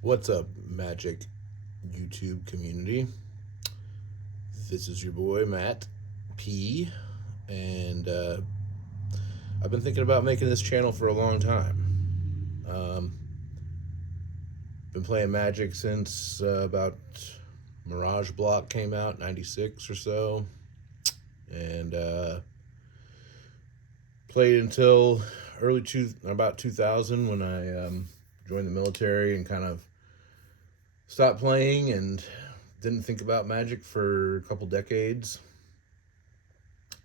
What's up, Magic YouTube community? This is your boy, Matt P. And I've been thinking about making this channel for a long time. Been playing Magic since about Mirage Block came out, 96 or so. And played until about 2000 when I joined the military and kind of stopped playing and didn't think about Magic for a couple decades,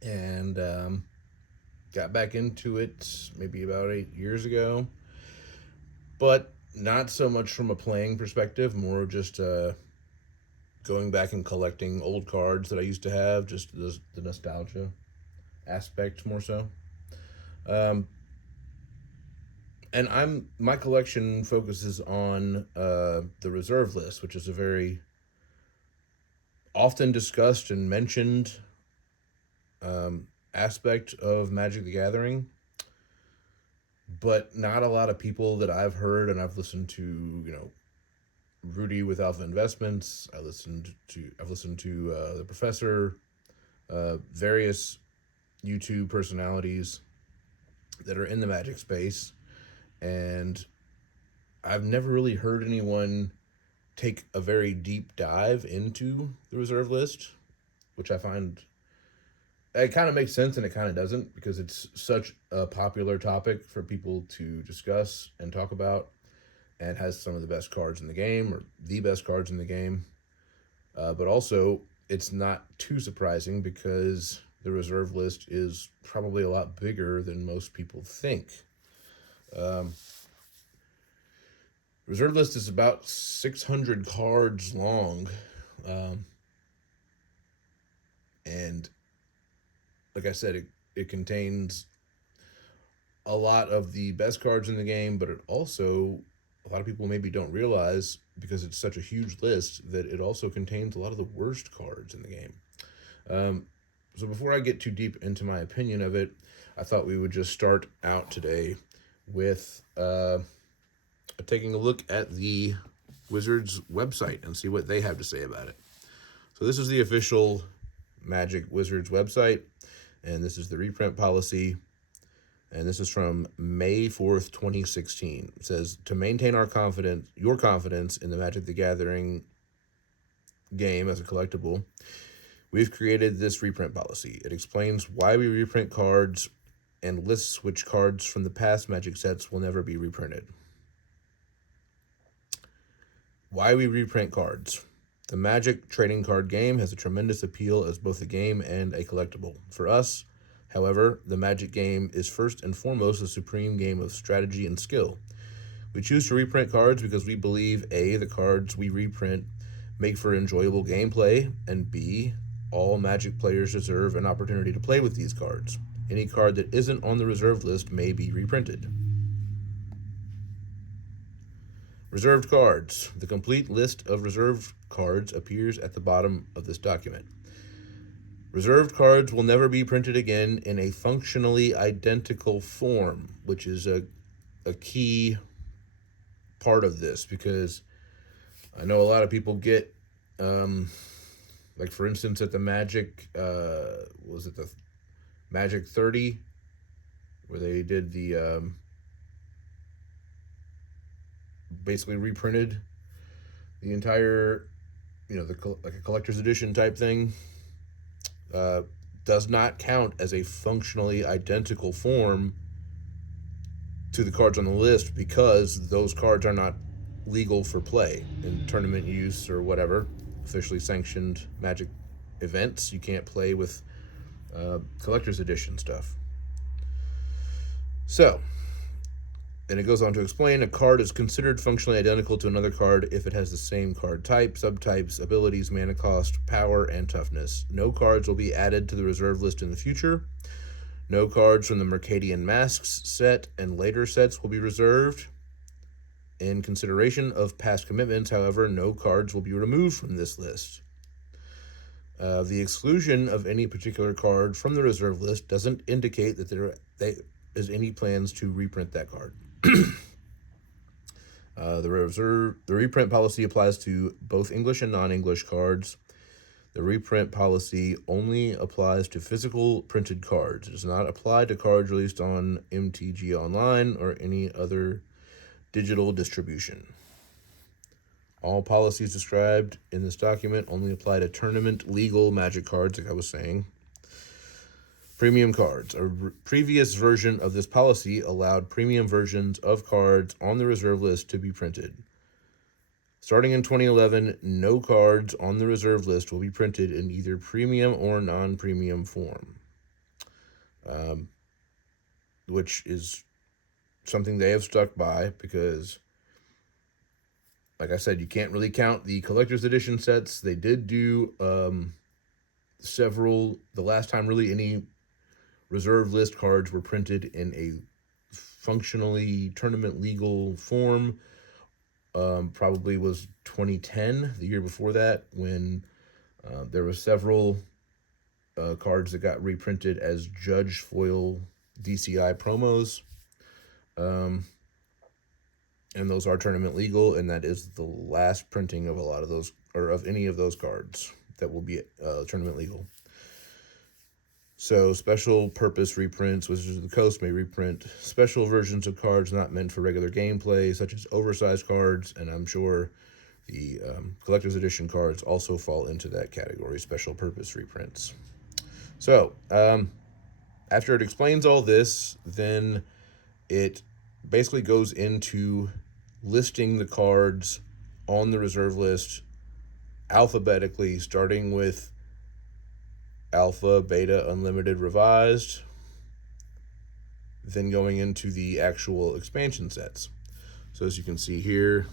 and got back into it maybe about 8 years ago. But not so much from a playing perspective, more just going back and collecting old cards that I used to have, just the nostalgia aspect more so. Um, and my collection focuses on the reserve list, which is a very often discussed and mentioned aspect of Magic the Gathering, but not a lot of people that I've heard and I've listened to. Rudy with Alpha Investments. I've listened to the Professor, various YouTube personalities that are in the Magic space, and I've never really heard anyone take a very deep dive into the reserve list, which I find it kind of makes sense and it kind of doesn't, because it's such a popular topic for people to discuss and talk about, and has some of the best cards in the game, or the best cards in the game. But also, it's not too surprising because the reserve list is probably a lot bigger than most people think. Reserve list is about 600 cards long, and like I said, it contains a lot of the best cards in the game, but it also, a lot of people maybe don't realize, because it's such a huge list, that it also contains a lot of the worst cards in the game. So before I get too deep into my opinion of it, I thought we would just start out today with taking a look at the Wizards website and see what they have to say about it. So this is the official Magic Wizards website, and this is the reprint policy. And this is from May 4th, 2016. It says, to maintain your confidence in the Magic the Gathering game as a collectible, we've created this reprint policy. It explains why we reprint cards and lists which cards from the past Magic sets will never be reprinted. Why we reprint cards. The Magic trading card game has a tremendous appeal as both a game and a collectible. For us, however, the Magic game is first and foremost a supreme game of strategy and skill. We choose to reprint cards because we believe A, the cards we reprint make for enjoyable gameplay, and B, all Magic players deserve an opportunity to play with these cards. Any card that isn't on the reserve list may be reprinted. Reserved cards. The complete list of reserved cards appears at the bottom of this document. Reserved cards will never be printed again in a functionally identical form, which is a key part of this, because I know a lot of people get, like for instance at the Magic, was it the Magic 30, where they did the, basically reprinted the entire, like a collector's edition type thing. Does not count as a functionally identical form to the cards on the list, because those cards are not legal for play in tournament use or whatever, officially sanctioned Magic events. You can't play with collector's edition stuff. So, and it goes on to explain, a card is considered functionally identical to another card if it has the same card type, subtypes, abilities, mana cost, power, and toughness. No cards will be added to the reserve list in the future. No cards from the Mercadian Masks set and later sets will be reserved. In consideration of past commitments, however, no cards will be removed from this list. The exclusion of any particular card from the reserve list doesn't indicate that there is any plans to reprint that card. The reprint policy applies to both English and non-English cards. The reprint policy only applies to physical printed cards. It does not apply to cards released on MTG Online or any other digital distribution. All policies described in this document only apply to tournament legal Magic cards, like I was saying. Premium cards. A previous version of this policy allowed premium versions of cards on the reserve list to be printed. Starting in 2011, no cards on the reserve list will be printed in either premium or non-premium form, which is something they have stuck by because, like I said, you can't really count the collector's edition sets. They did do several, the last time really any reserve list cards were printed in a functionally tournament legal form. Probably was 2010, the year before that, when there were several cards that got reprinted as Judge Foil DCI promos. And those are tournament legal, and that is the last printing of a lot of those, or of any of those cards that will be tournament legal. So special purpose reprints, Wizards of the Coast may reprint special versions of cards not meant for regular gameplay, such as oversized cards, and I'm sure the collector's edition cards also fall into that category, special purpose reprints. So after it explains all this, then it basically goes into listing the cards on the reserve list alphabetically, starting with Alpha, Beta, Unlimited, Revised, then going into the actual expansion sets. So as you can see here,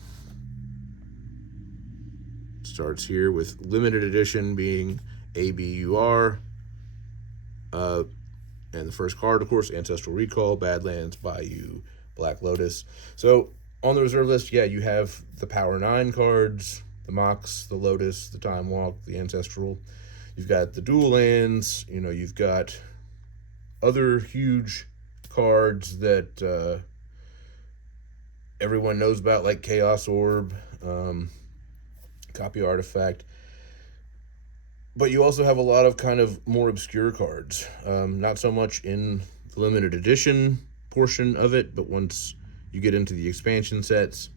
it starts here with Limited Edition being ABUR, and the first card, of course, Ancestral Recall, Badlands, Bayou, Black Lotus. So on the reserve list, yeah, you have the Power 9 cards, the Mox, the Lotus, the Time Walk, the Ancestral. You've got the dual lands, you've got other huge cards that everyone knows about, like Chaos Orb, Copy Artifact. But you also have a lot of kind of more obscure cards. Not so much in the limited edition portion of it, but once you get into the expansion sets,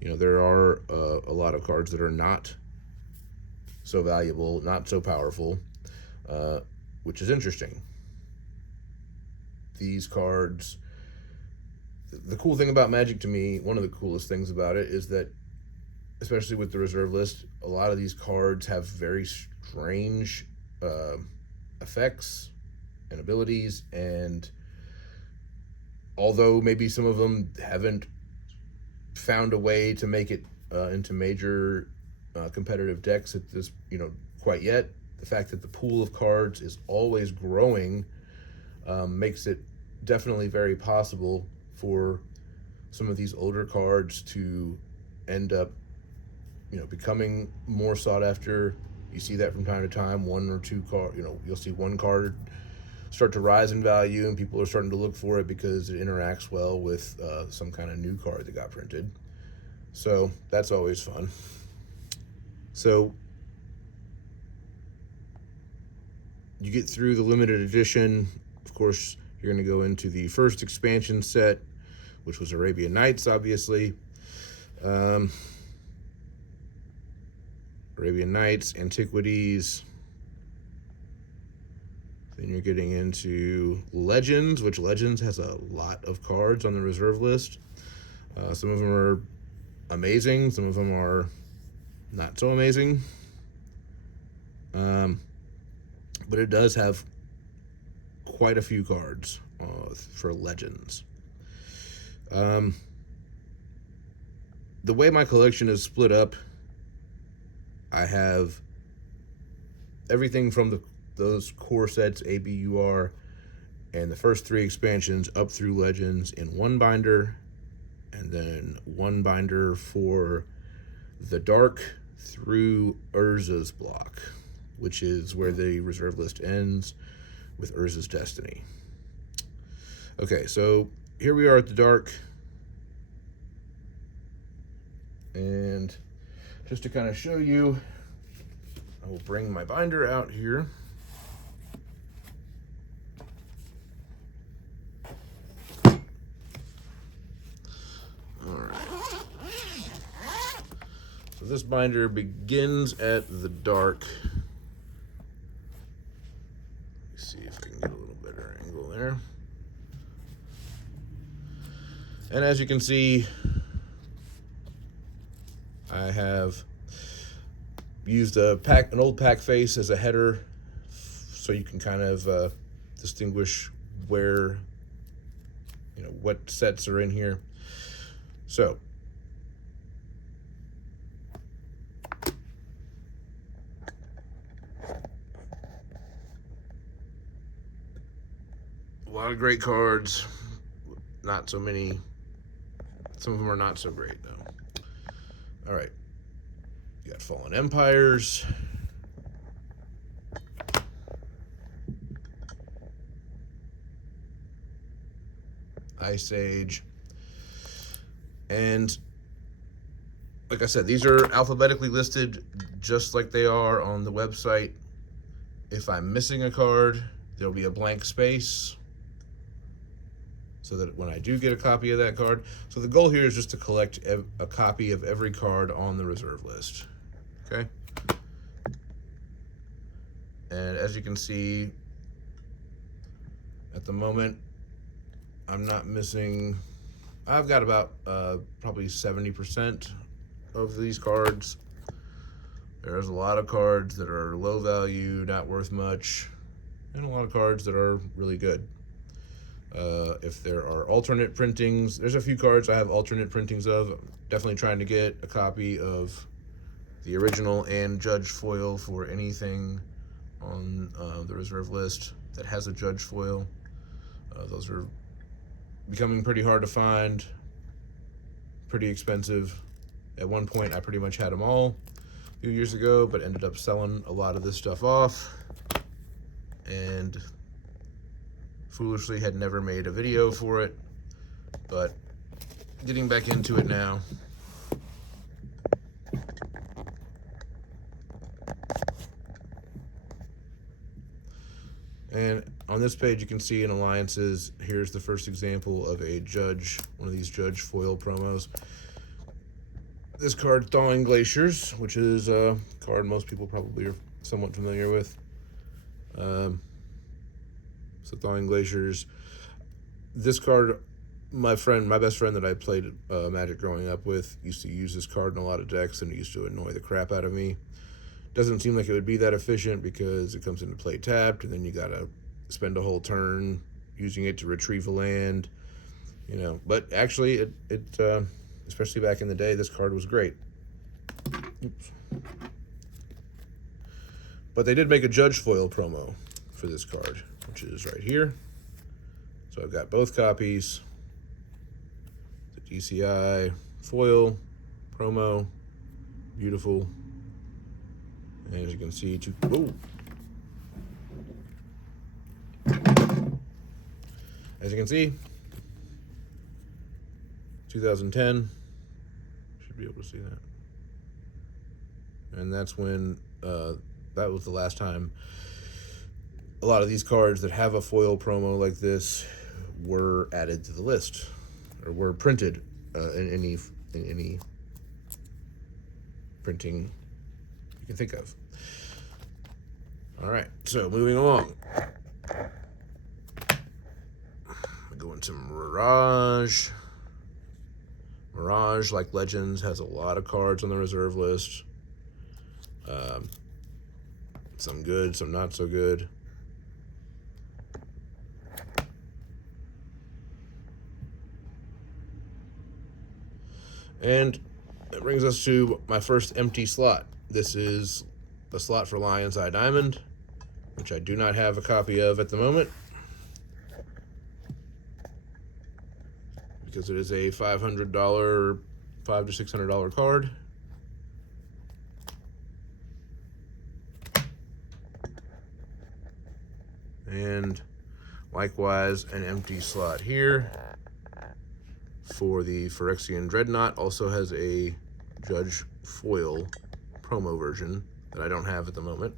there are a lot of cards that are not so valuable, not so powerful, which is interesting. These cards, the cool thing about Magic to me, one of the coolest things about it is that, especially with the reserve list, a lot of these cards have very strange effects and abilities, and although maybe some of them haven't found a way to make it into major competitive decks at this, quite yet, the fact that the pool of cards is always growing makes it definitely very possible for some of these older cards to end up, becoming more sought after. You see that from time to time. One or two card, you'll see one card start to rise in value, and people are starting to look for it because it interacts well with some kind of new card that got printed. So that's always fun. So you get through the limited edition. Of course, you're going to go into the first expansion set, which was Arabian Nights, obviously. Arabian Nights, Antiquities. Then you're getting into Legends, which Legends has a lot of cards on the reserve list. Some of them are amazing. Some of them are not so amazing. But it does have quite a few cards for Legends. The way my collection is split up, I have everything from those core sets, ABUR, and the first three expansions up through Legends in one binder, and then one binder for the Dark through Urza's block, which is where the reserve list ends with Urza's Destiny. Okay, so here we are at the Dark. And just to kind of show you, I will bring my binder out here. Alright. So this binder begins at the dark. Let's see if I can get a little better angle there. And as you can see, I have used an old pack face as a header, so you can kind of distinguish where, what sets are in here. So a lot of great cards, not so many. Some of them are not so great though. All right, you got Fallen Empires, Ice Age, and like I said, these are alphabetically listed just like they are on the website. If I'm missing a card, there'll be a blank space so that when I do get a copy of that card. So the goal here is just to collect a copy of every card on the reserve list. Okay? And as you can see, at the moment, I'm not missing. I've got about probably 70% of these cards. There's a lot of cards that are low value, not worth much, and a lot of cards that are really good. If there are alternate printings, there's a few cards I have alternate printings of. I'm definitely trying to get a copy of the original and Judge foil for anything on the reserve list that has a Judge foil. Those are becoming pretty hard to find, pretty expensive. At one point, I pretty much had them all a few years ago, but ended up selling a lot of this stuff off, and foolishly had never made a video for it, but getting back into it now. And on this page, you can see in Alliances, here's the first example of a Judge, one of these Judge foil promos. This card, Thawing Glaciers, which is a card most people probably are somewhat familiar with. So Thawing Glaciers. This card, my best friend that I played Magic growing up with, used to use this card in a lot of decks, and it used to annoy the crap out of me. Doesn't seem like it would be that efficient because it comes into play tapped, and then you gotta spend a whole turn using it to retrieve a land, But actually, it especially back in the day, this card was great. Oops. But they did make a Judge foil promo for this card, which is right here. So I've got both copies. The DCI foil promo, beautiful. And as you can see, as you can see, 2010. Should be able to see that. And that's when that was the last time a lot of these cards that have a foil promo like this were added to the list, or were printed in any printing you can think of. All right, so moving along. We go into Mirage. Mirage, like Legends, has a lot of cards on the reserve list. Some good, some not so good. And that brings us to my first empty slot. This is a slot for Lion's Eye Diamond, which I do not have a copy of at the moment, because it is a $500, $500 to $600 card. And likewise, an empty slot here for the Phyrexian Dreadnought. Also has a Judge foil promo version that I don't have at the moment.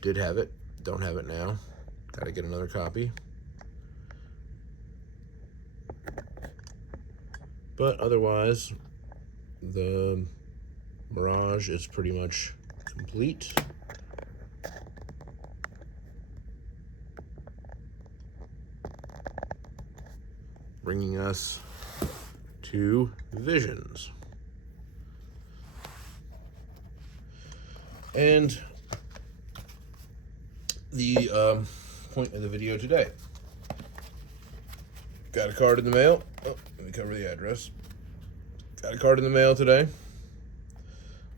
Did have it, don't have it now. Gotta get another copy. But otherwise, the Mirage is pretty much complete. Bringing us to Visions. And the point of the video today. Got a card in the mail. Oh, let me cover the address. Got a card in the mail today.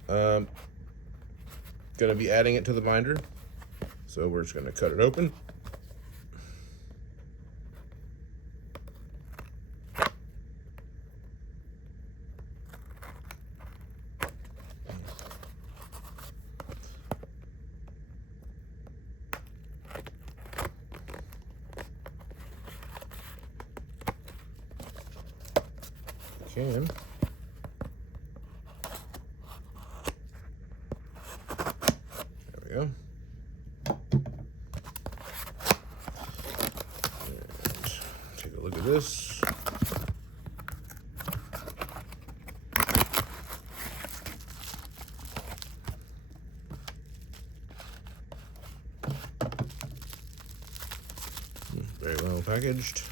Gonna be adding it to the binder. So we're just gonna cut it open. Can. There we go. And take a look at this. Very well packaged.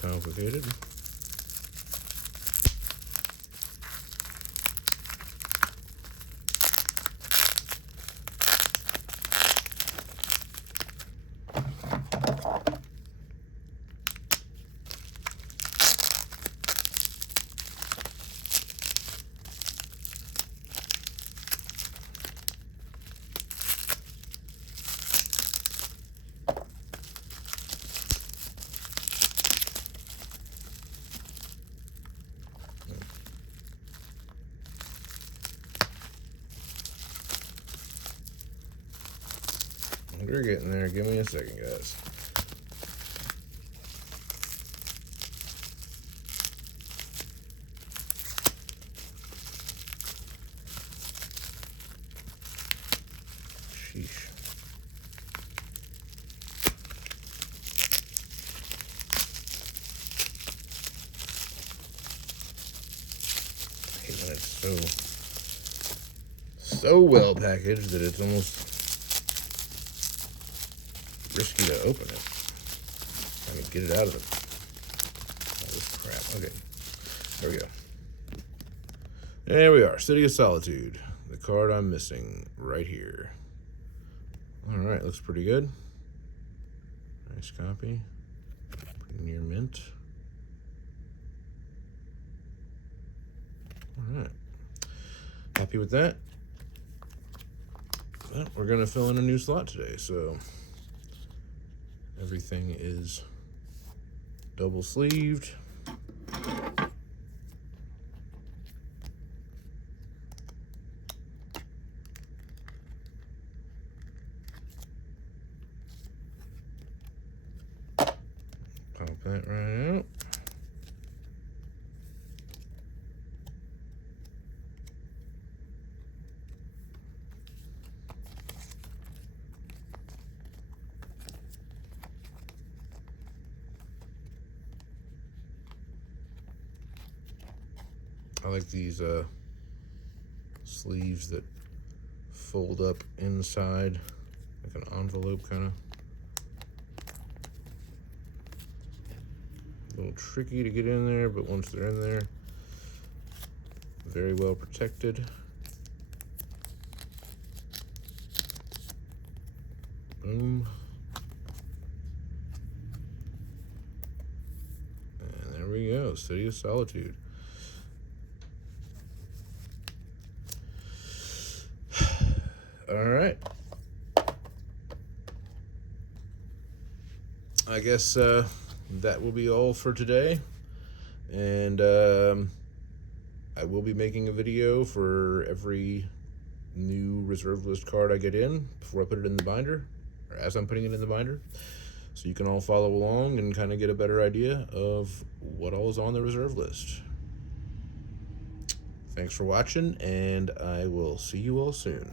Complicated. We're getting there. Give me a second, guys. Sheesh. I hate when it's so well packaged that it's almost risky to open it. I can get it out of it. All this crap. Okay. There we go. There we are. City of Solitude. The card I'm missing right here. Alright, looks pretty good. Nice copy. Pretty near mint. Alright. Happy with that. Well, we're going to fill in a new slot today, so everything is double sleeved. Pop that right out. I like these sleeves that fold up inside, like an envelope kind of. A little tricky to get in there, but once they're in there, very well protected. Boom. And there we go, City of Solitude. All right. I guess that will be all for today. And I will be making a video for every new reserve list card I get in before I put it in the binder, or as I'm putting it in the binder. so you can all follow along and kind of get a better idea of what all is on the reserve list. Thanks for watching, and I will see you all soon.